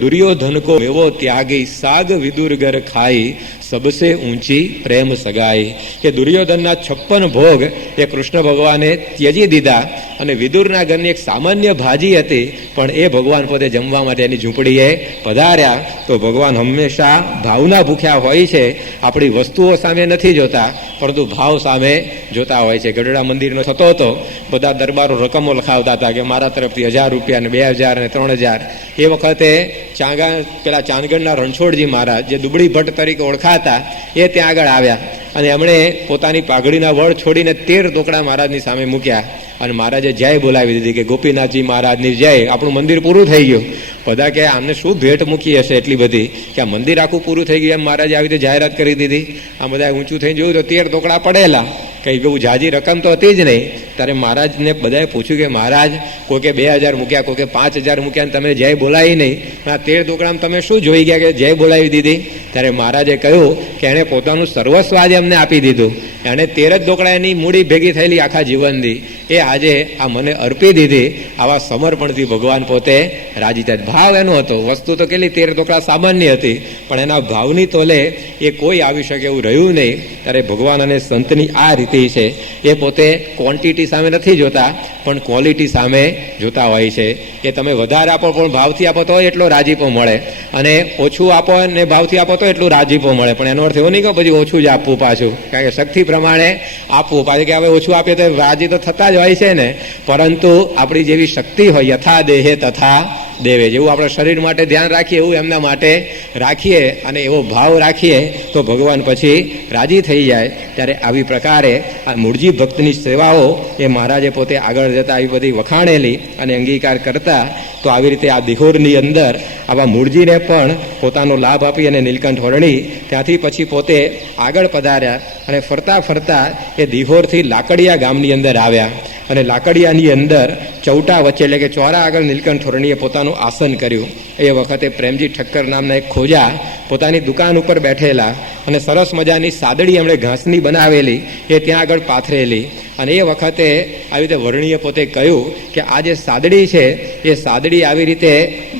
દુર્યોધન કો મેવો ત્યાગી સાગ વિદુરગર ખાઈ, સબસે ઊંચી પ્રેમ સગાઈ. કે દુર્યોધનના છપ્પન ભોગ એ કૃષ્ણ ભગવાને ત્યજી દીધા અને વિદુરના ઘરની એક સામાન્ય ભાજી હતી, પણ એ ભગવાન પોતે જમવા માટે એની ઝૂંપડીએ પધાર્યા. તો ભગવાન હંમેશા ભાવના ભૂખ્યા હોય છે. આપણી વસ્તુઓ સામે નથી જોતા. પરંતુ ભાવ સામે જોતા હોય છે. ગઢડા મંદિરનો થતો હતો. બધા દરબારો રકમો લખાવતા હતા કે મારા તરફથી હજાર રૂપિયા ને બે હજાર ને ત્રણ હજાર. એ વખતે ચાંગા, પેલા ચાંદગઢના રણછોડજી મહારાજ જે દુબળી ભટ્ટ તરીકે ઓળખાતા, એ ત્યાં આગળ આવ્યા. અને એમણે પોતાની પાઘડીના વળ છોડીને તેર ટોકડા મહારાજની સામે મૂક્યા. અને મહારાજે જય બોલાવી દીધી કે ગોપીનાથજી મહારાજની જય. આપણું મંદિર પૂરું થઈ ગયું. બધા કે આમને શું ભેટ મૂકી હશે એટલી બધી? કે આ મંદિર આખું પૂરું થઈ ગયું એમ મહારાજે આવી રીતે જાહેરાત કરી દીધી. આ બધા ઊંચું થઈને જોયું તો તેર ટોકડા પડેલા. કંઈ બહુ જાજી રકમ તો હતી જ નહીં. ત્યારે મહારાજને બધાએ પૂછ્યું કે મહારાજ, કોઈકે બે હજાર મૂક્યા, કોઈકે પાંચ હજાર મૂક્યા તમે જય બોલાવી નહીં. આ તેર ટોકડામાં તમે શું જોઈ ગયા કે જય બોલાવી દીધી? ત્યારે મહારાજે કહ્યું કે એણે પોતાનું સર્વસ્વ આજે અમને આપી દીધું. એણે તેર જ ટોકડા એની મૂડી ભેગી થયેલી આખા જીવનની એ આજે આ મને અર્પી દીધી, આવા સમર્પણથી ભગવાન પોતે રાજી થાય ભાવ એનો હતો. વસ્તુ તો કેટલી, તેર ટોકડા સામાન્ય હતી, પણ એના ભાવની તોલે એ કોઈ આવી શકે એવું રહ્યું નહીં. ત્યારે ભગવાન અને સંતની આ રીતિ છે. એ પોતે ક્વોન્ટિટી સામે નથી જોતા, પણ ક્વોલિટી સામે જોતા હોય છે. કે તમે વધારે આપો પણ ભાવથી આપો તો એટલો રાજીપો મળે. અને ઓછું આપો અને ભાવથી આપો તો એટલું રાજીપો મળે. પણ એનો અર્થ એવો નહીં કે પછી ઓછું જ આપવું પાછું. કારણ કે શક્તિ પ્રમાણે આપવું. પાછું કે હવે ઓછું આપીએ તો રાજી તો થતા જ હોય છે ને, પરંતુ આપણી જેવી શક્તિ હોય યથા દેહે તથા દેવે. જેવું આપણે શરીર માટે ધ્યાન રાખીએ, એવું એમના માટે રાખીએ અને એવો ભાવ રાખીએ, તો ભગવાન પછી રાજી થઈ જાય. ત્યારે આવી પ્રકારે આ મૂળજી ભક્તની સેવાઓ એ મહારાજે પોતે આગળ જતા આવી બધી વખાણેલી અને અંગીકાર કરતા, તો આવી રીતે આ દિહોરની અંદર આવા મૂળજીને પણ પોતાનો લાભ આપી અને નીલકંઠ વરણી ત્યાંથી પછી પોતે આગળ પધાર્યા અને ફરતા ફરતા એ દિહોરથી લાકડિયા ગામની અંદર આવ્યા. અને લાકડિયાની અંદર ચૌટા વચ્ચે એટલે કે ચોરા આગળ નીલકંઠ થોરણીએ પોતાનું આસન કર્યું. એ વખતે પ્રેમજી ઠક્કર નામના એક ખોજા પોતાની દુકાન ઉપર બેઠેલા અને સરસ મજાની સાદડી એમણે ઘાસની બનાવેલી, એ ત્યાં આગળ પાથરેલી. અને એ વખતે આવી રીતે વર્ણીએ પોતે કહ્યું કે આ જે સાદડી છે, એ સાદડી આવી રીતે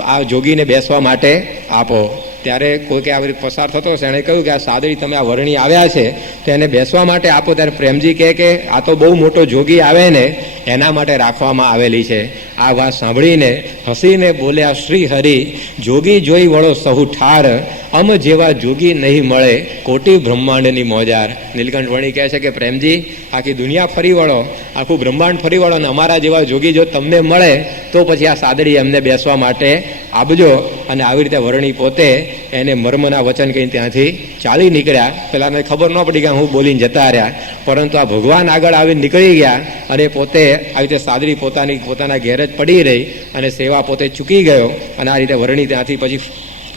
આ જોગીને બેસવા માટે આપો. ત્યારે કોઈ આવી પસાર થતો હશે. એણે કહ્યું કે આ સાદડી તમે આ વર્ણી આવ્યા છે, તો એને બેસવા માટે આપો. ત્યારે પ્રેમજી કહે કે આ તો બહુ મોટો જોગી આવે ને, એના માટે રાખવામાં આવેલી છે. આ વાત સાંભળીને હસીને બોલ્યા, શ્રી હરિ, જોગી જોઈ વળો સહુ ઠાર. અમ જેવા જોગી નહીં મળે, કોટી બ્રહ્માંડની મોજાર. નીલકંઠ વણી કહે છે કે, પ્રેમજી આખી દુનિયા ફરી વળો, આખું બ્રહ્માંડ ફરી વળો અને અમારા જેવા જોગી જો તમને મળે, તો પછી આ સાદડી એમને બેસવા માટે આપજો અને આવી રીતે વરણી પોતે એને મર્મના વચન કહીને ત્યાંથી ચાલી નીકળ્યા. પેલાને ખબર ન પડી કે હું બોલીને જતા રહ્યા. પરંતુ આ ભગવાન આગળ આવીને નીકળી ગયા અને પોતે આવી રીતે સાદડી પોતાની, પોતાના ઘેર જ પડી રહી અને સેવા પોતે ચૂકી ગયો અને આ રીતે વરણી ત્યાંથી પછી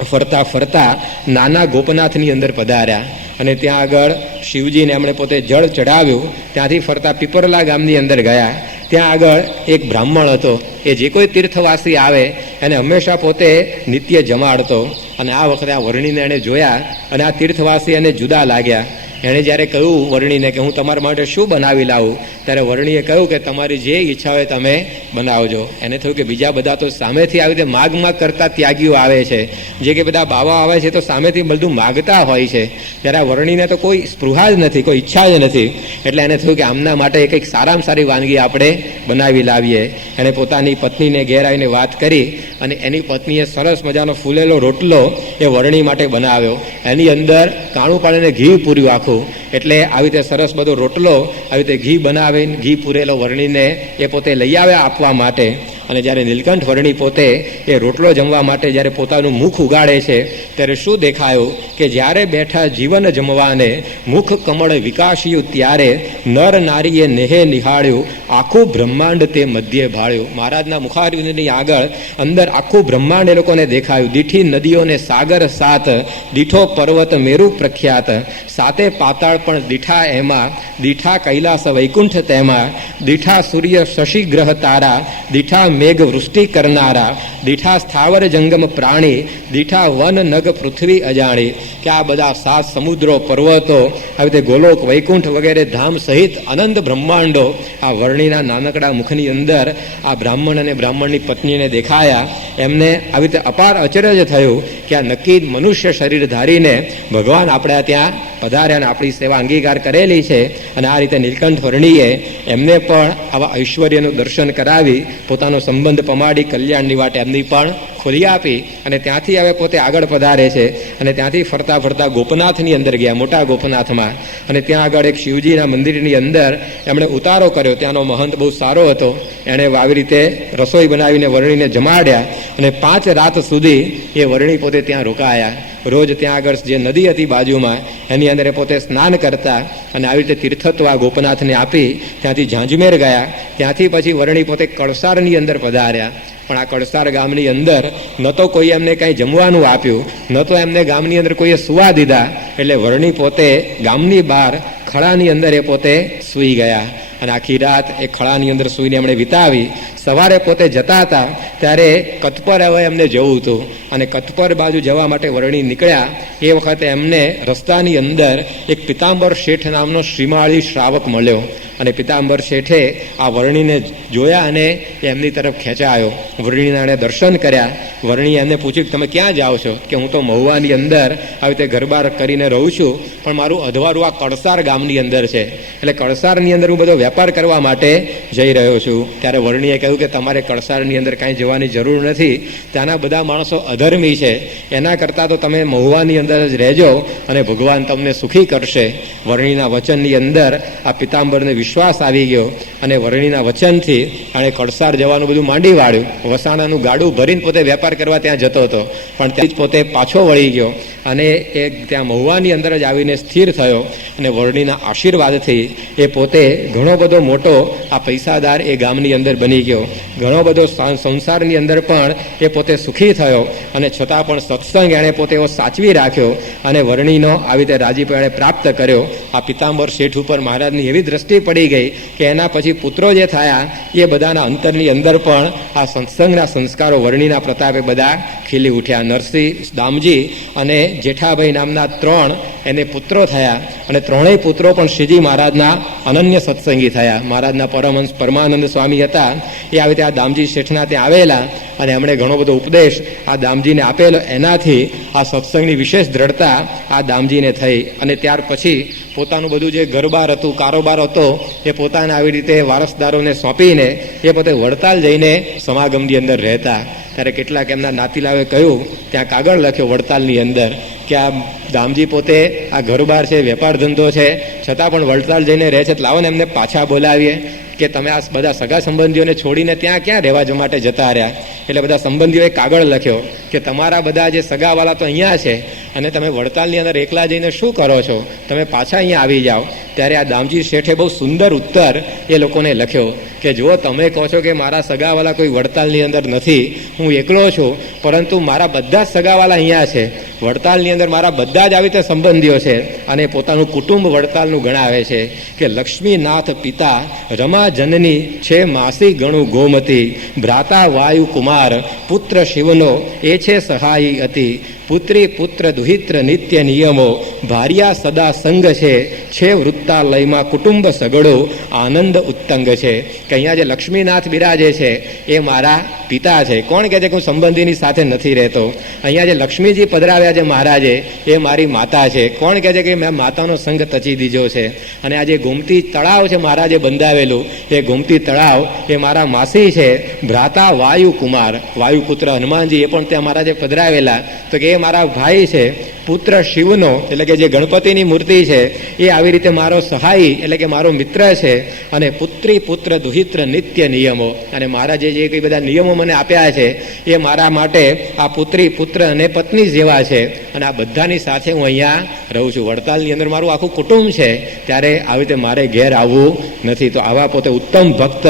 ફરતા ફરતા નાના ગોપનાથની અંદર પધાર્યા અને ત્યાં આગળ શિવજીને એમણે પોતે જળ ચડાવ્યું ત્યાંથી ફરતા પીપરલા ગામની અંદર ગયા. ત્યાં આગળ એક બ્રાહ્મણ હતો. એ જે કોઈ તીર્થવાસી આવે, એને હંમેશા પોતે નિત્ય જમાડતો. અને આ વખતે આ વર્ણીને એણે જોયા અને આ તીર્થવાસી એને જુદા લાગ્યા. એણે જ્યારે કહ્યું વર્ણીને કે હું તમારા માટે શું બનાવી લાવું, ત્યારે વર્ણીએ કહ્યું કે તમારી જે ઈચ્છા હોય તમે બનાવજો. એને થયું કે બીજા બધા તો સામેથી આવી રીતે માગ માગ કરતા ત્યાગીઓ આવે છે. જે કે બધા બાવા આવે છે તો સામેથી બધું માગતા હોય છે. ત્યારે આ વર્ણીને તો કોઈ સ્પૃહા જ નથી, કોઈ ઈચ્છા જ નથી. એટલે એને થયું કે આમના માટે કંઈક સારામાં સારી વાનગી આપણે બનાવી લાવીએ. એણે પોતાની પત્નીને ઘેર આવીને વાત કરી અને એની પત્નીએ સરસ મજાનો ફૂલેલો રોટલો એ વર્ણી માટે બનાવ્યો. એની અંદર કાણું પાણીને ઘી પૂર્યું આખું. એટલે આવી રીતે સરસ બધો રોટલો, આવી રીતે ઘી બનાવીને, ઘી પૂરેલો વર્ણીને એ પોતે લઈ આવ્યા આપવા માટે. અને જ્યારે નીલકંઠ વર્ણી પોતે એ રોટલો જમવા માટે જ્યારે પોતાનું મુખ ઉગાડે છે, ત્યારે શું દેખાયું કે જ્યારે બેઠા જીવન જમવાને મુખ કમળ વિકાસ્યું, ત્યારે નર નારીએ નેહે નિહાળ્યું, આખું બ્રહ્માંડ તે મધ્યે ભાળ્યું. મહારાજના મુખારવિંદની આગળ અંદર આખું બ્રહ્માંડ એ લોકોને દેખાયું. દીઠી નદીઓને સાગર સાત, દીઠો પર્વત મેરુ પ્રખ્યાત, સાતે પાતાળ પણ દીઠા એમાં, દીઠા કૈલાસ વૈકુંઠ તેમાં, દીઠા સૂર્ય શશી ગ્રહ તારા, દીઠા મેઘ વૃષ્ટિ કરનારા દીઠા સ્થાવર જંગમ પ્રાણી દીઠા વન નગ પૃથ્વી અજાણી કે આ બધા સાત સમુદ્રો પર્વતો આવી રીતે ગોલોક વૈકુંઠ વગેરે ધામ સહિત અનંત બ્રહ્માંડો આ વર્ણિના નાનકડા મુખની અંદર આ બ્રાહ્મણ અને બ્રાહ્મણની પત્નીને દેખાયા એમને આવી રીતે અપાર અચરજ થયું કે આ નક્કી મનુષ્ય શરીર ધારીને ભગવાન આપણે ત્યાં પધાર્યા આપણી સેવા અંગીકાર કરેલી છે અને આ રીતે નીલકંઠ વર્ણીએ એમને પણ આવા ઐશ્વર્યનું દર્શન કરાવી પોતાનો સંબંધ પમાડી કલ્યાણની વાટ એમની પણ ખોલી આપી અને ત્યાંથી હવે પોતે આગળ પધારે છે અને ત્યાંથી ફરતા ફરતા ગોપનાથની અંદર ગયા, મોટા ગોપનાથમાં. અને ત્યાં આગળ એક શિવજીના મંદિરની અંદર એમણે ઉતારો કર્યો. ત્યાંનો મહંત બહુ સારો હતો. એણે આવી રીતે રસોઈ બનાવીને વરણીને જમાડ્યા અને પાંચ રાત સુધી એ વરણી પોતે ત્યાં રોકાયા. રોજ ત્યાં આગળ જે નદી હતી બાજુમાં, એની અંદર પોતે સ્નાન કરતા અને આવી રીતે તીર્થત્વ આ ગોપનાથને આપી ત્યાંથી ઝાંઝમેર ગયા. ત્યાંથી પછી વર્ણી પોતે કળસારની અંદર પધાર્યા. પણ આ કળસાર ગામની અંદર ન તો કોઈ એમને કાંઈ જમવાનું આપ્યું, ન તો એમને ગામની અંદર કોઈએ સુવા દીધા. એટલે વરણી પોતે ગામની બહાર ખળાની અંદર એ પોતે સૂઈ ગયા. અને આખી રાત એ ખળાની અંદર સૂઈને એમણે વિતાવી. સવારે પોતે જતા હતા, ત્યારે કતપર હવે એમને જવું હતું. અને કતપર બાજુ જવા માટે વરણી નીકળ્યા. એ વખતે એમને રસ્તાની અંદર એક પિતાંબર શેઠ નામનો શ્રીમાળી શ્રાવક મળ્યો. અને પિતાંબર શેઠે આ વરણીને જોયા અને એમની તરફ ખેંચાયો. વરણીના એણે દર્શન કર્યા. વરણી એમને પૂછ્યું કે, તમે ક્યાં જાઓ છો? કે હું તો મહુવાની અંદર આવી રીતે ગરબાર કરીને રહું છું, પણ મારું અધવારું આ કળસાર ગામની અંદર છે. એટલે કળસારની અંદર હું બધો વેપાર કરવા માટે જઈ રહ્યો છું. ત્યારે વર્ણીએ કહ્યું કે તમારે કળસારની અંદર કાંઈ જવાની જરૂર નથી. ત્યાંના બધા માણસો અધર્મી છે. એના કરતાં તો તમે મહુવાની અંદર જ રહેજો અને ભગવાન તમને સુખી કરશે. વર્ણીના વચનની અંદર આ પિતાંબરને વિશ્વાસ આવી ગયો અને વર્ણીના વચનથી અને કળસાર જવાનું બધું માંડી વાળ્યું. વસાણાનું ગાડું ભરીને પોતે વેપાર કરવા ત્યાં જતો હતો. પણ ત્યાં જ પોતે પાછો વળી ગયો. અને એ ત્યાં મહુવાની અંદર જ આવીને સ્થિર થયો અને વરણીના આશીર્વાદથી એ પોતે ઘણો બધો મોટો આ પૈસાદાર એ ગામની અંદર બની ગયો. ઘણો બધો સંસારની અંદર પણ એ પોતે સુખી થયો અને છતાં પણ સત્સંગ એણે પોતે એવો સાચવી રાખ્યો અને વરણીનો આવી રીતે રાજીપો એણે પ્રાપ્ત કર્યો. આ પિતાંબર શેઠ ઉપર મહારાજની એવી દ્રષ્ટિ પડી ગઈ કે એના પછી પુત્રો જે થયા એ બધાના અંતરની અંદર પણ આ સત્સંગના સંસ્કારો વરણીના પ્રતાપે બધા ખીલી ઉઠ્યા. નરસિંહ, દામજી અને જેઠાભાઈ નામના ત્રણ એને પુત્રો થયા અને ત્રણેય પુત્રો પણ શ્રીજી મહારાજના અનન્ય સત્સંગી થયા. મહારાજના પરમહંસ પરમાનંદ સ્વામી હતા. એ આવી રીતે આ દામજી શેઠના ત્યાં આવેલા અને એમણે ઘણો બધો ઉપદેશ આ દામજીને આપેલો. એનાથી આ સત્સંગની વિશેષ દ્રઢતા આ દામજીને થઈ. અને ત્યાર પછી પોતાનું બધું જે ઘરબાર હતું, કારોબાર હતો, એ પોતાના આવી રીતે વારસદારોને સોંપીને એ પોતે વડતાલ જઈને સમાગમની અંદર રહેતા. ત્યારે કેટલાક એમના નાતીલાવે કહ્યું, ત્યાં કાગળ લખ્યો વડતાલની અંદર, કે આ દામજી પોતે આ ઘરબાર છે, વેપાર ધંધો છે, છતાં પણ વડતાલ જઈને રહે છે લાવો ને એમને પાછા બોલાવીએ, કે તમે આ બધા સગા સંબંધીઓને છોડીને ત્યાં ક્યાં રહેવા માટે જતા રહ્યા? એટલે બધા સંબંધીઓએ કાગળ લખ્યો કે તમારા બધા જે સગાવાલા તો અહીંયા છે અને તમે વડતાલની અંદર એકલા જઈને શું કરો છો? તમે પાછા અહીંયા આવી જાઓ. ત્યારે આ દામજી શેઠે બહુ સુંદર ઉત્તર એ લોકોને લખ્યો કે જો તમે કહો છો કે મારા સગાવાલા કોઈ વડતાલની અંદર નથી, હું એકલો છું, પરંતુ મારા બધા જ સગાવાલા અહીંયા છે. વડતાલની અંદર મારા બધા જ આવી રીતે સંબંધીઓ છે અને પોતાનું કુટુંબ વડતાલનું ગણાવે છે કે લક્ષ્મીનાથ પિતા રમા જનની છે માસી ગણું ગોમતી, ભ્રાતા વાયુ કુમાર પુત્ર શિવનો એ છે સહાયી હતી પુત્રી, પુત્ર, દુહિત્ર, નિત્ય નિયમો ભાર્યા સદા સંગ છે. છે વૃત્તાલયમાં કુટુંબ સગડો, આનંદ ઉત્તંગ છે. કે અહીંયા જે લક્ષ્મીનાથ બિરાજે છે, એ મારા પિતા છે. કોણ કહે છે કે હું સંબંધીની સાથે નથી રહેતો? અહીંયા જે લક્ષ્મીજી પધરાવ્યા છે મહારાજે, એ મારી માતા છે. કોણ કહે છે કે મેં માતાનો સંગ તચી દીધો છે? અને આ જે ગોમતી તળાવ છે મહારાજે બંધાવેલું, એ ગોમતી તળાવ, એ મારા માસી છે, ભ્રાતા વાયુ કુમાર વાયુપુત્ર હનુમાનજી એ પણ ત્યાં મહારાજે પધરાવેલા. તો કે એ મારા ભાઈ છે પુત્ર શિવનો, એટલે કે જે ગણપતિની મૂર્તિ છે, એ આવી રીતે મારો સહાય, એટલે કે મારો મિત્ર છે, અને પુત્રી પુત્ર દુહિત્ર નિત્ય નિયમો. અને મારા જે જે કંઈ બધા નિયમો મને આપ્યા છે, એ મારા માટે આ પુત્રી પુત્ર અને પત્ની જેવા છે. અને આ બધાની સાથે હું અહીંયા રહું છું. વડતાલની અંદર મારું આખું કુટુંબ છે, ત્યારે આવી રીતે મારે ઘેર આવવું નથી. તો આવા પોતે ઉત્તમ ભક્ત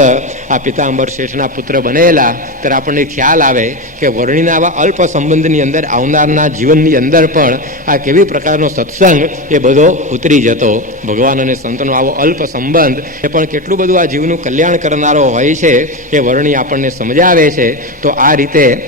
આ પિતાંબર શેઠના પુત્ર બનેલા, ત્યારે આપણને ખ્યાલ આવે કે વર્ણિના આવા અલ્પ સંબંધની અંદર આવનારના જીવનની અંદર પણ આ કેવી પ્રકારનો સત્સંગ એ બધો ઉતરી જતો. ભગવાન અને સંતનો આવો અલ્પ સંબંધ એ પણ કેટલું બધું આ જીવનું કલ્યાણ કરનારો હોય છે એ વર્ણી આપણને સમજાવે છે. તો આ રીતે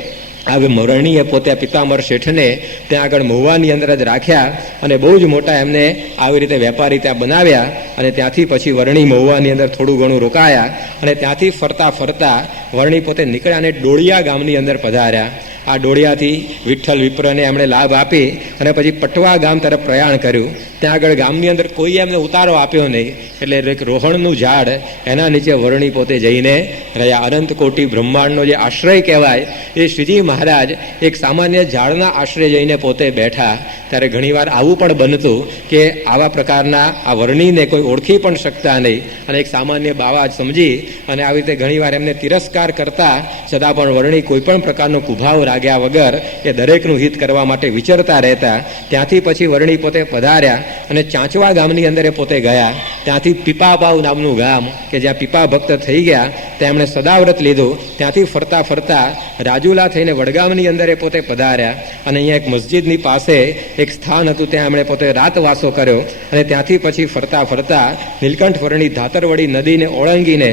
આ મરણીએ પોતે પિતામર શેઠને ત્યાં આગળ મહુવાની અંદર જ રાખ્યા અને બહુ જ મોટા એમને આવી રીતે વેપારી ત્યાં બનાવ્યા અને ત્યાંથી પછી વર્ણી મહુવાની અંદર થોડું ઘણું રોકાયા અને ત્યાંથી ફરતા ફરતા વર્ણી પોતે નીકળ્યા અને ડોળિયા ગામની અંદર પધાર્યા. આ ડોળિયાથી વિઠ્ઠલ વિપ્રને એમણે લાભ આપી અને પછી પટવા ગામ તરફ પ્રયાણ કર્યું. ત્યાં આગળ ગામની અંદર કોઈ એમને ઉતારો આપ્યો નહીં. એટલે એક રોહણનું ઝાડ એના નીચે વરણી પોતે જઈને રહ્યા. અનંત કોટી બ્રહ્માંડનો જે આશ્રય કહેવાય, એ શ્રીજી મહારાજ એક સામાન્ય ઝાડના આશ્રય જઈને પોતે બેઠા. ત્યારે ઘણીવાર આવું પણ બનતું કે આવા પ્રકારના આ વર્ણીને કોઈ ઓળખી પણ શકતા નહીં. અને એક સામાન્ય બાવા સમજી અને આવી રીતે ઘણીવાર એમને તિરસ્કાર કરતા છતાં પણ વર્ણી કોઈ પણ પ્રકારનો કુભાવ રાગ્યા વગર એ દરેકનું હિત કરવા માટે વિચરતા રહેતા, ત્યાંથી પછી વરણી પોતે પધાર્યા અને ચાંચવા ગામની અંદર એ પોતે ગયા. ત્યાંથી પીપાપાવ નામનું ગામ, કે જ્યાં પીપા ભક્ત થઈ ગયા, તેમણે સદાવ્રત લીધું. ત્યાંથી ફરતા ફરતા રાજુલા થઈને વડગામની અંદર એ પોતે પધાર્યા અને અહીંયા એક મસ્જિદની પાસે એક સ્થાન હતું, ત્યાં એમણે પોતે રાતવાસો કર્યો અને ત્યાંથી પછી ફરતા ફરતા નીલકંઠ વર્ણી ધાતરવડી નદીને ઓળંગીને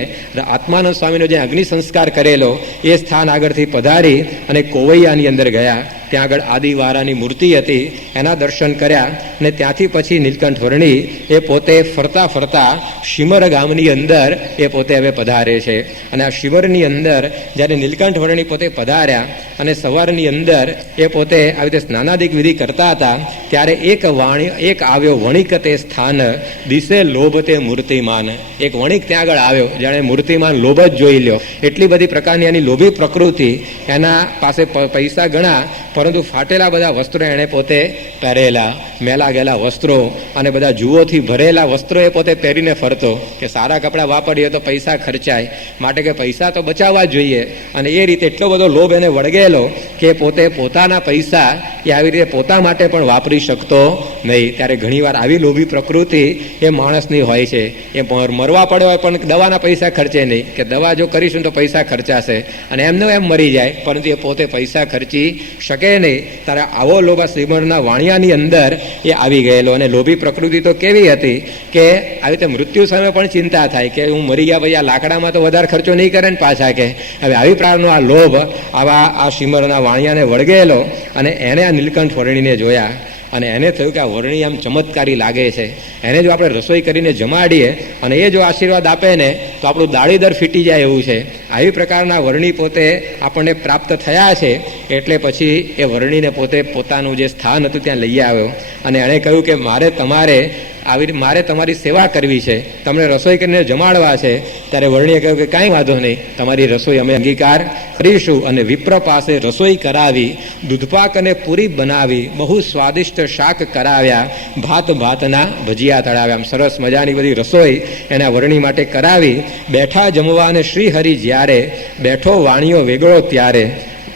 આત્માનંદ સ્વામીનો જે અગ્નિ સંસ્કાર કરેલો, એ સ્થાન આગળથી પધારી અને કોવૈયાની અંદર ગયા. ત્યાં આગળ આદિવારાની મૂર્તિ હતી, એના દર્શન કર્યા અને ત્યાંથી પછી નીલકંઠ વર્ણી એ પોતે ફરતા ફરતા શિમર ગામની અંદર એ પોતે હવે પધારે છે. અને આ શિમરની અંદર જ્યારે નીલકંઠ વર્ણી પોતે પધાર્યા અને સવારની અંદર એ પોતે આવી રીતે સ્નાનાદિક વિધિ કરતા હતા, ત્યારે એક વાણી, એક આવ્યો વણિક તે સ્થાન દિશે લોભ તે મૂર્તિમાન. એક વણિક ત્યાં આગળ આવ્યો, જાણે મૂર્તિમાન લોભ જ જોઈ લ્યો. એટલી બધી પ્રકારની એની લોભી પ્રકૃતિ, એના પાસે પૈસા ગણા પરંતુ ફાટેલા બધા વસ્ત્રો એણે પોતે પહેરેલા, મેલા ગયેલા વસ્ત્રો અને બધા જુઓથી ભરેલા વસ્ત્રો એ પોતે પહેરીને ફરતો કે સારા કપડાં વાપરીએ તો પૈસા ખર્ચાય, માટે કે પૈસા તો બચાવવા જોઈએ. અને એ રીતે એટલો બધો લોભ એને વળગેલો કે પોતે પોતાના પૈસા એ આવી રીતે પોતા માટે પણ વાપરી શકતો નહીં. ત્યારે ઘણીવાર આવી લોભી પ્રકૃતિ એ માણસની હોય છે. એ મર- મરવા પડ્યો હોય પણ દવાના પૈસા ખર્ચે નહીં. કે દવા જો કરીશું તો પૈસા ખર્ચાશે. અને એમને એમ મરી જાય, પરંતુ એ પોતે પૈસા ખર્ચી શકે નહીં ત્યારે આવો લોભ શ્રીમણના વાણિયાની અંદર એ આવી ગયેલો. અને લોભી પ્રકૃતિ તો કેવી હતી કે આવી રીતે મૃત્યુ સામે પણ ચિંતા થાય કે હું મરી ગયા ભાઈ આ લાકડામાં તો વધારે ખર્ચો નહીં કરે ને પાછા કે. હવે આવી પ્રકારનો આ લોભ આવા આ શ્રીમરના વાણિયાને વળગેલો અને એણે આ નીલકંઠ વર્ણીને જોયા. અને એને થયું કે આ વર્ણી આમ ચમત્કારી લાગે છે. એને જો આપણે રસોઈ કરીને જમાડીએ અને એ જો આશીર્વાદ આપે ને, તો આપણું દાળીદર ફીટી જાય એવું છે. આવી પ્રકારના વરણી પોતે આપણને પ્રાપ્ત થયા છે, એટલે પછી એ વરણીને પોતે પોતાનું જે સ્થાન હતું ત્યાં લઈ આવ્યો. અને એણે કહ્યું કે મારે તમારે આવી મારે તમારી સેવા કરવી છે, તમને રસોઈ કરીને જમાડવા છે, ત્યારે વર્ણીએ કહ્યું કે કાંઈ વાંધો નહીં, તમારી રસોઈ અમે અંગીકાર કરીશું અને વિપ્ર પાસે રસોઈ કરાવી, દૂધપાક અને પૂરી બનાવી, બહુ સ્વાદિષ્ટ શાક કરાવ્યા, ભાત ભાતના ભજીયા તળાવ્યા. આમ સરસ મજાની બધી રસોઈ એના વર્ણી માટે કરાવી, બેઠા જમવા અને શ્રીહરિ જ્યારે, બેઠો વાણીઓ વેગળો ત્યારે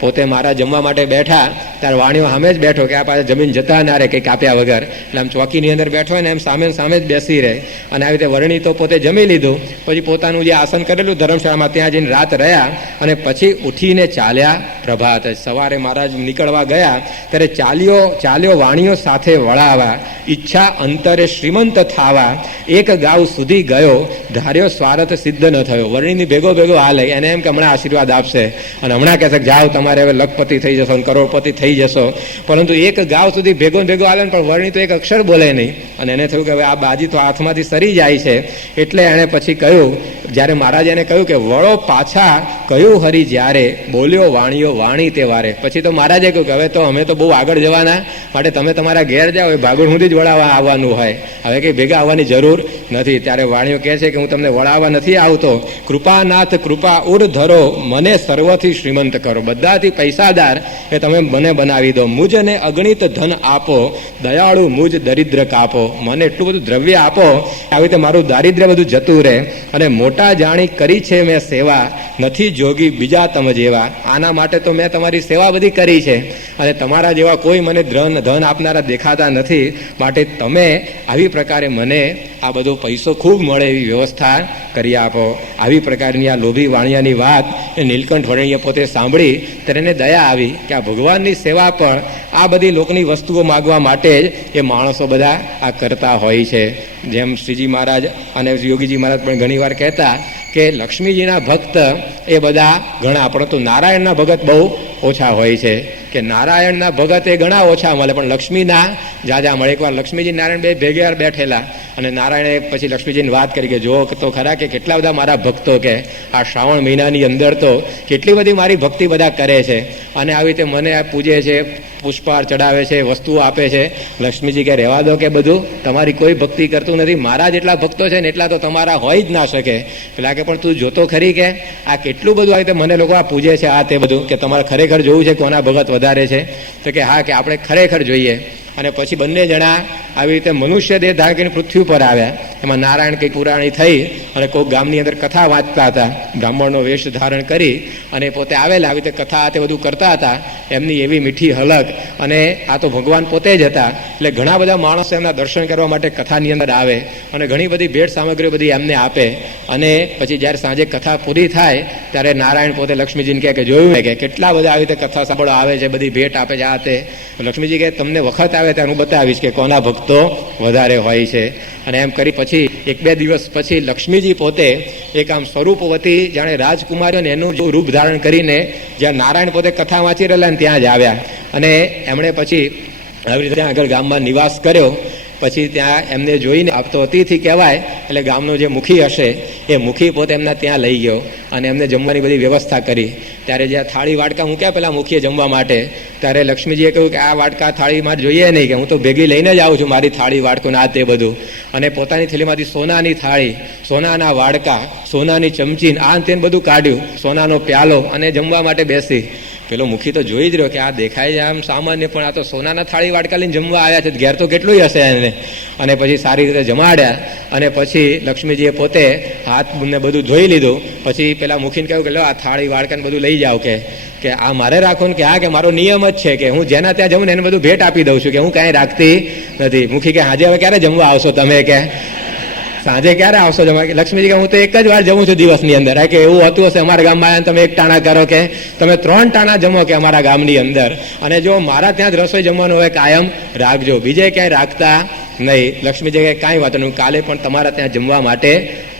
પોતે મારા જમવા માટે બેઠા ત્યારે વાણીઓ સામે જ બેઠો કે આ પાસે જમીન જતા ના રહે કંઈક આપ્યા વગર. એટલે આમ ચોકીની અંદર બેઠો હોય ને એમ સામે સામે જ બેસી રહે. અને આવી રીતે વર્ણી તો પોતે જમી લીધું, પછી પોતાનું જે આસન કરેલું ધર્મશાળામાં ત્યાં જઈને રાત રહ્યા અને પછી ઉઠીને ચાલ્યા પ્રભાત. સવારે મહારાજ નીકળવા ગયા, ત્યારે ચાલ્યો ચાલ્યો વાણીઓ સાથે વળાવા, ઈચ્છા અંતરે શ્રીમંત થાવા. એક ગાવ સુધી ગયો, ધાર્યો સ્વાર્થ સિદ્ધ ન થયો. વરણીની ભેગો ભેગો હાલે એને એમ કે હમણાં આશીર્વાદ આપશે. અને હમણાં કહેશે જાઓ તમારે હવે લખપતિ થઈ જશો કરોડપતિ થઈ જશો. પરંતુ એક ગાવ સુધી ભેગો ભેગો આવે ને પણ વર્ણી તો એક અક્ષર બોલે નહીં. અને એને થયું કે હવે આ બાજી તો હાથમાંથી સરી જાય છે. એટલે એણે પછી કહ્યું, જ્યારે મહારાજ એને કહ્યું કે વળો પાછા, કયું હરી જ્યારે? બોલ્યો વાણીઓ વાણી તે વારે. પછી તો મહારાજે કહ્યું કે હવે તો અમે તો બહુ આગળ જવાના. માટે તમે તમારા ઘેર જાઓ, એ ભાગોળ સુધી જ વળાવવા આવવાનું હોય. હવે કંઈ ભેગા આવવાની જરૂર નથી. ત્યારે વાણીઓ કહે છે કે હું તમને વળાવવા નથી આવતો. કૃપાનાથ, કૃપા ઉર ધરો મને સર્વથી શ્રીમંત કરો. બધાથી પૈસાદાર એ તમે મને બનાવી દો. મુજને અગણિત ધન આપો. દયાળુ મુજ દરિદ્ર કાપો. મને એટલું બધું દ્રવ્ય આપો આવી રીતે મારું દારિદ્ર્ય બધું જતું રહે. અને મોટા જાણી કરી છે મેં સેવા. નથી જોગી બીજા તમ જેવા. આના માટે તો મેં તમારી સેવા બધી કરી છે. અને તમારા જેવા કોઈ મને ધન ધન આપનારા દેખાતા નથી. માટે તમે આવી પ્રકારે મને આ બધો પૈસો ખૂબ મળે એવી વ્યવસ્થા કરી આપો. આવી પ્રકારની આ લોભી વાણિયાની વાત નીલકંઠ વણિયા પોતે સાંભળી એને દયા આવી કે આ ભગવાનની સેવા પણ આ બધી લોકની વસ્તુઓ માગવા માટે જ એ માણસો બધા આ કરતા હોય છે. જેમ શ્રીજી મહારાજ અને યોગીજી મહારાજ પણ ઘણીવાર કહેતા કે લક્ષ્મીજીના ભક્ત એ બધા ઘણા પરંતુ નારાયણના ભગત બહુ ઓછા હોય છે. કે નારાયણના ભગત એ ઘણા ઓછા મળે, પણ લક્ષ્મીના જાજા મળે. એકવાર લક્ષ્મીજી નારાયણ બે ભેગા બેઠેલા અને નારાયણે પછી લક્ષ્મીજીને વાત કરી કે, જો તો ખરા કે કેટલા બધા મારા ભક્તો કે, આ શ્રાવણ મહિનાની અંદર તો કેટલી બધી મારી ભક્તિ બધા કરે છે. અને આવી રીતે મને આ પૂજે છે, પુષ્પાર ચડાવે છે, વસ્તુઓ આપે છે. લક્ષ્મીજી કે રહેવા દો કે બધું, તમારી કોઈ ભક્તિ કરતું નથી. મારા જેટલા ભક્તો છે ને એટલા તો તમારા હોય જ ના શકે. પેલા કે, પણ તું જોતો ખરી કે, આ કેટલું બધું આવી રીતે મને લોકો આ પૂજે છે, આ તે બધું, કે તમારે ખરેખર જોવું છે કોના ભગત વધારે છે. તો કે હા કે આપણે ખરેખર જોઈએ. અને પછી બંને જણા આવી રીતે મનુષ્ય દેહ ધારણ કરીને પૃથ્વી ઉપર આવ્યા. એમાં નારાયણ કંઈક પુરાણી થઈ અને કોઈક ગામની અંદર કથા વાંચતા હતા. બ્રાહ્મણનો વેશ ધારણ કરી અને પોતે આવેલા. આવી રીતે કથા તે બધું કરતા હતા. એમની એવી મીઠી હલક અને આ તો ભગવાન પોતે જ હતા. એટલે ઘણા બધા માણસો એમના દર્શન કરવા માટે કથાની અંદર આવે અને ઘણી બધી ભેટ સામગ્રીઓ બધી એમને આપે. અને પછી જ્યારે સાંજે કથા પૂરી થાય, ત્યારે નારાયણ પોતે લક્ષ્મીજીને કે જોયું કે કેટલા બધા આવી રીતે કથા સાંભળવા આવે છે, બધી ભેટ આપે છે આ તે. લક્ષ્મીજી કહે, તમને વખત આવે ત્યારે હું બતાવીશ કે કોના ભક્તો વધારે હોય છે. અને એમ કરી પછી એક બે દિવસ પછી લક્ષ્મીજી પોતે એક આમ સ્વરૂપવતી જાણે રાજકુમારીઓને એનું રૂપ ધારણ કરીને જ્યાં નારાયણ પોતે કથા વાંચી રહેલા ત્યાં જ આવ્યા. અને એમણે પછી આવી રીતે આગળ ગામમાં નિવાસ કર્યો. પછી ત્યાં એમને જોઈને આપતો અતિથિ કહેવાય, એટલે ગામનો જે મુખી હશે, એ મુખી પોતે એમના ત્યાં લઈ ગયો અને એમને જમવાની બધી વ્યવસ્થા કરી. ત્યારે જ્યાં થાળી વાટકા મૂક્યા પેલા મુખીએ જમવા માટે? ત્યારે લક્ષ્મીજીએ કહ્યું કે આ વાટકા થાળીમાં જોઈએ નહીં, કે હું તો ભેગી લઈને જ આવું છું મારી થાળી વાટકું આ તે બધું. અને પોતાની થેલીમાંથી સોનાની થાળી, સોનાના વાડકા, સોનાની ચમચી, આ તે બધું કાઢ્યું, સોનાનો પ્યાલો અને જમવા માટે બેસી. પેલો મુખી તો જોઈ જ રહ્યો કે આ દેખાય છે. આમ સામાન્ય પણ આ તો સોનાના થાળી વાટકા લઈને જમવા આવ્યા છે. ઘેર તો કેટલું હશે એને અને પછી સારી રીતે જમાડ્યા. અને પછી લક્ષ્મીજીએ પોતે હાથ ને બધું ધોઈ લીધું. પછી પેલા મુખીને કહ્યું કે લો, આ થાળી વાડકાને બધું લઈ જાઓ કે કે આ મારે રાખો ને કે હા કે મારો નિયમ જ છે કે હું જેના ત્યાં જમું ને એને બધું ભેટ આપી દઉં છું કે હું કાંઈ રાખતી નથી. મુખી કે આજે હવે ક્યારે જમવા આવશો તમે? કે સાંજે ક્યારે આવશો? જમવા? લક્ષ્મીજી કે, હું તો એક જ વાર જમું છું દિવસની અંદર. કે એવું હતું હશે અમારા ગામમાં તમે એક ટાણા કરો કે, તમે ત્રણ ટાણા જમો કે અમારા ગામની અંદર. અને જો મારા ત્યાં જ રસોઈ જમવાનું હોય કાયમ રાખજો બીજે ક્યાંય રાખતા નહીં લક્ષ્મીજી કે કાંઈ વાતો નહીં કાલે પણ તમારા ત્યાં જમવા માટે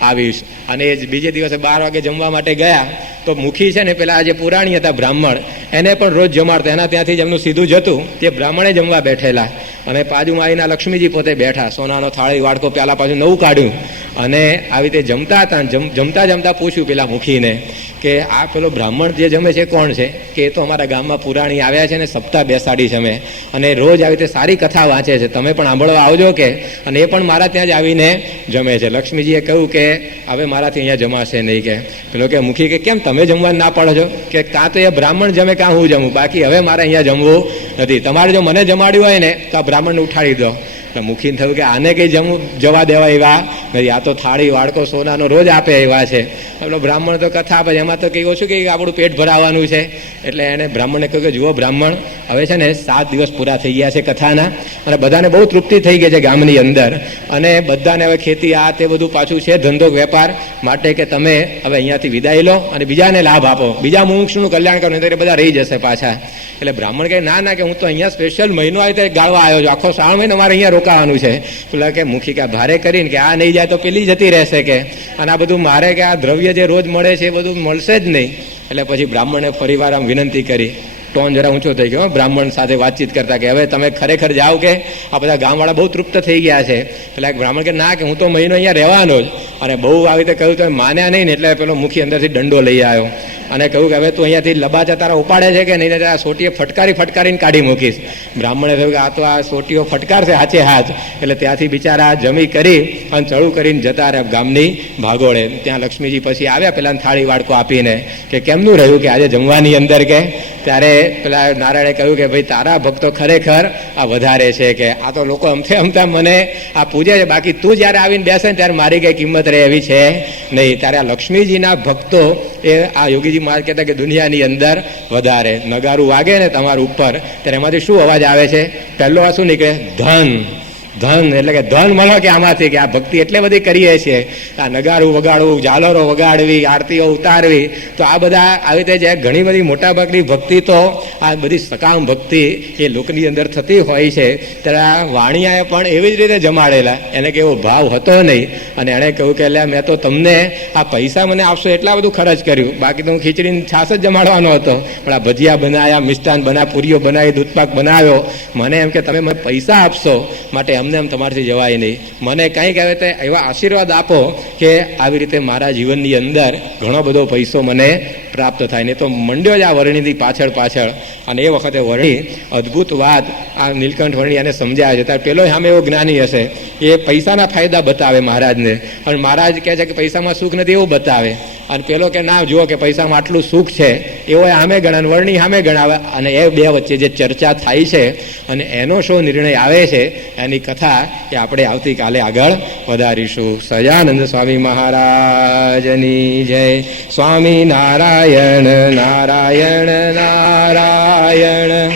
આવીશ. અને એ બીજે દિવસે બાર વાગે જમવા માટે ગયા, તો મુખી છે ને પેલા જે પુરાણી હતા બ્રાહ્મણ, એને પણ રોજ જમાડતા, એના ત્યાંથી જ એમનું સીધું જતું તે બ્રાહ્મણે જમવા બેઠેલા. અને બાજુમાં આવીને લક્ષ્મીજી પોતે બેઠા, સોનાનો થાળી, વાડકો પેલા પાછું નવું કાઢ્યું. અને આવી રીતે જમતા હતા જમતા જમતા પૂછ્યું પેલા મુખીને કે આ પેલો બ્રાહ્મણ જે જમે છે કોણ છે? કે એ તો અમારા ગામમાં પુરાણી આવ્યા છે ને સપ્તાહ બેસાડી છે અમે અને રોજ આવી રીતે સારી કથા વાંચે છે. તમે પણ સાંભળવા આવજો કે. અને એ પણ મારા ત્યાં જ આવીને જમે છે. લક્ષ્મીજીએ કહ્યું કે હવે મારાથી અહીંયા જમાશે નહીં કે. પેલો કે મુખી કે કેમ તમે જમવા ના પાડો છો? કે કાં તો એ બ્રાહ્મણ જમે, કાં હું જમું? બાકી હવે મારે અહીંયા જમવું નથી. તમારે જો મને જમાડ્યું હોય ને, તો આ બ્રાહ્મણને ઉઠાડી દો. એટલે મુખીને થયું કે આને કંઈ જમું જવા દેવા એવા? નથી આ તો થાળી, વાડકો, સોનાનો રોજ આપે એવા છે. પેલો બ્રાહ્મણ તો કથા આપે એમાં તો કંઈ ઓછું કે આપણું પેટ ભરાવાનું છે. એટલે એને બ્રાહ્મણને કહ્યું કે, જુઓ બ્રાહ્મણ, હવે છે ને સાત દિવસ પૂરા થઈ ગયા છે કથાના. અને બધાને બહુ તૃપ્તિ થઈ ગઈ છે ગામની અંદર. અને બધાને હવે ખેતી, આ તે બધું પાછું છે, ધંધો, વેપાર માટે કે તમે હવે અહીંયાથી વિદાય લો અને બીજાને લાભ આપો. બીજા મુમુક્ષનું કલ્યાણ કરો, નહીં બધા રહી જશે પાછા. એટલે બ્રાહ્મણ કહે, ના ના, કે હું તો અહીંયા સ્પેશિયલ મહિનો આવી ગાળવા આવ્યો છું. આખો શ્રાવણ મહિનો મારે અહીંયા રોકાવાનું છે. પેલા કે મુખી કે ભારે કરીને કે આ નહીં જાય તો પેલી જતી રહેશે કે? અને આ બધું મારે કે આ દ્રવ્ય જે રોજ મળે છે એ બધું મળશે જ નહીં. એટલે પછી બ્રાહ્મણે ફરીવાર આમ વિનંતી કરી. ટોન જરા ઊંચો થઈ ગયો. બ્રાહ્મણ સાથે વાતચીત કરતા કે, હવે તમે ખરેખર જાઓ કે? આ બધા ગામવાળા બહુ તૃપ્ત થઈ ગયા છે. પેલા બ્રાહ્મણ કે, ના, કે હું તો મહિનો અહીંયા રહેવાનો જ. અને બહુ આવી રીતે કહ્યું તમે માન્યા નહીં ને એટલે પેલો મુખી અંદરથી દંડો લઈ આવ્યો. અને કહ્યું કે, હવે તું અહીંયાથી લબાચા તારા ઉપાડે છે કે નહીં? આ સોટીએ ફટકારી ફટકારીને કાઢી મૂકીશ. બ્રાહ્મણે કહ્યું કે, આ તો આ સોટીઓ ફટકારશે હાચે હાથ. એટલે ત્યાંથી બિચારા જમી કરી અને ચડું કરીને જતા રહ્યા ગામની ભાગોળે. ત્યાં લક્ષ્મીજી પછી આવ્યા પેલા થાળી વાડકો આપીને કે, કેમનું રહ્યું કે આજે જમવાની અંદર કે? ત્યારે પેલા નારાયણે કહ્યું કે ભાઈ, તારા ભક્તો ખરેખર આ વધારે છે કે આ તો લોકો અમથે અમથા મને આ પૂજે છે. બાકી તું જ્યારે આવીને બેસે ને ત્યારે મારી કઈ કિંમત રહે એવી છે નહીં. ત્યારે આ લક્ષ્મીજીના ભક્તો એ આ યોગીજી મહારાજ કહેતા કે દુનિયાની અંદર વધારે. નગારું વાગે ને તમારું ઉપર. ત્યારે એમાંથી શું અવાજ આવે છે? પહેલો આ શું નીકળે? ધન. ધન, એટલે કે ધન મળો કે આમાંથી, કે આ ભક્તિ એટલે બધી કરીએ છીએ આ નગારું વગાડવું, ઝાલરો વગાડવી, આરતીઓ ઉતારવી. તો આ બધા આવી રીતે જે ઘણી બધી મોટાભાગની ભક્તિ તો આ બધી સકામ ભક્તિ એ લોકની અંદર થતી હોય છે. ત્યારે આ વાણિયાએ પણ એવી જ રીતે જમાડેલા. એને કે એવો ભાવ હતો નહીં. અને એણે કહ્યું કે એટલે મેં તો તમને આ પૈસા મને આપશો, એટલા બધું ખર્ચ કર્યું. બાકી તો હું ખીચડીને છાસ જ જમાડવાનો હતો. પણ આ ભજીયા બનાવ્યા મિષ્ટાન બનાવ્યા પૂરીઓ બનાવી, દૂધપાક બનાવ્યો. મને એમ કે તમે મને પૈસા આપશો, માટે એમને એમ તમારાથી જવાય નહીં. મને કંઈક આવે તો એવા આશીર્વાદ આપો કે આવી રીતે મારા જીવનની અંદર ઘણો બધો પૈસો મને પ્રાપ્ત થાય. નહીં તો મંડ્યો જ આ વર્ણીથી પાછળ પાછળ. અને એ વખતે વર્ણી અદ્ભુત વાત આ નીલકંઠ એને સમજાવે છે. ત્યારે પેલો સામે એવો જ્ઞાની હશે. એ પૈસાના ફાયદા બતાવે મહારાજને. અને મહારાજ કહે છે કે પૈસામાં સુખ નથી એવું બતાવે. અને પેલો કે ના, જુઓ કે પૈસામાં આટલું સુખ છે. એવો સામે ગણાવે વર્ણી સામે ગણાવે. અને એ બે વચ્ચે જે ચર્ચા થાય છે અને એનો શો નિર્ણય આવે છે, એની કથા એ આપણે આવતીકાલે આગળ વધારીશું. સજાનંદ સ્વામી મહારાજની જય. સ્વામી નારાયણ નારાયણ નારાયણ.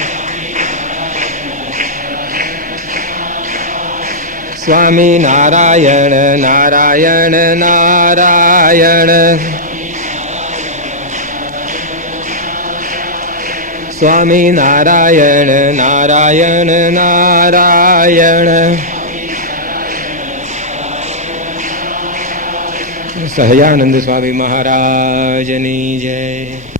સ્વામી નારાયણ નારાયણ નારાયણ. સ્વામી નારાયણ નારાયણ નારાયણ. સહજાનંદ સ્વામી મહારાજની જય.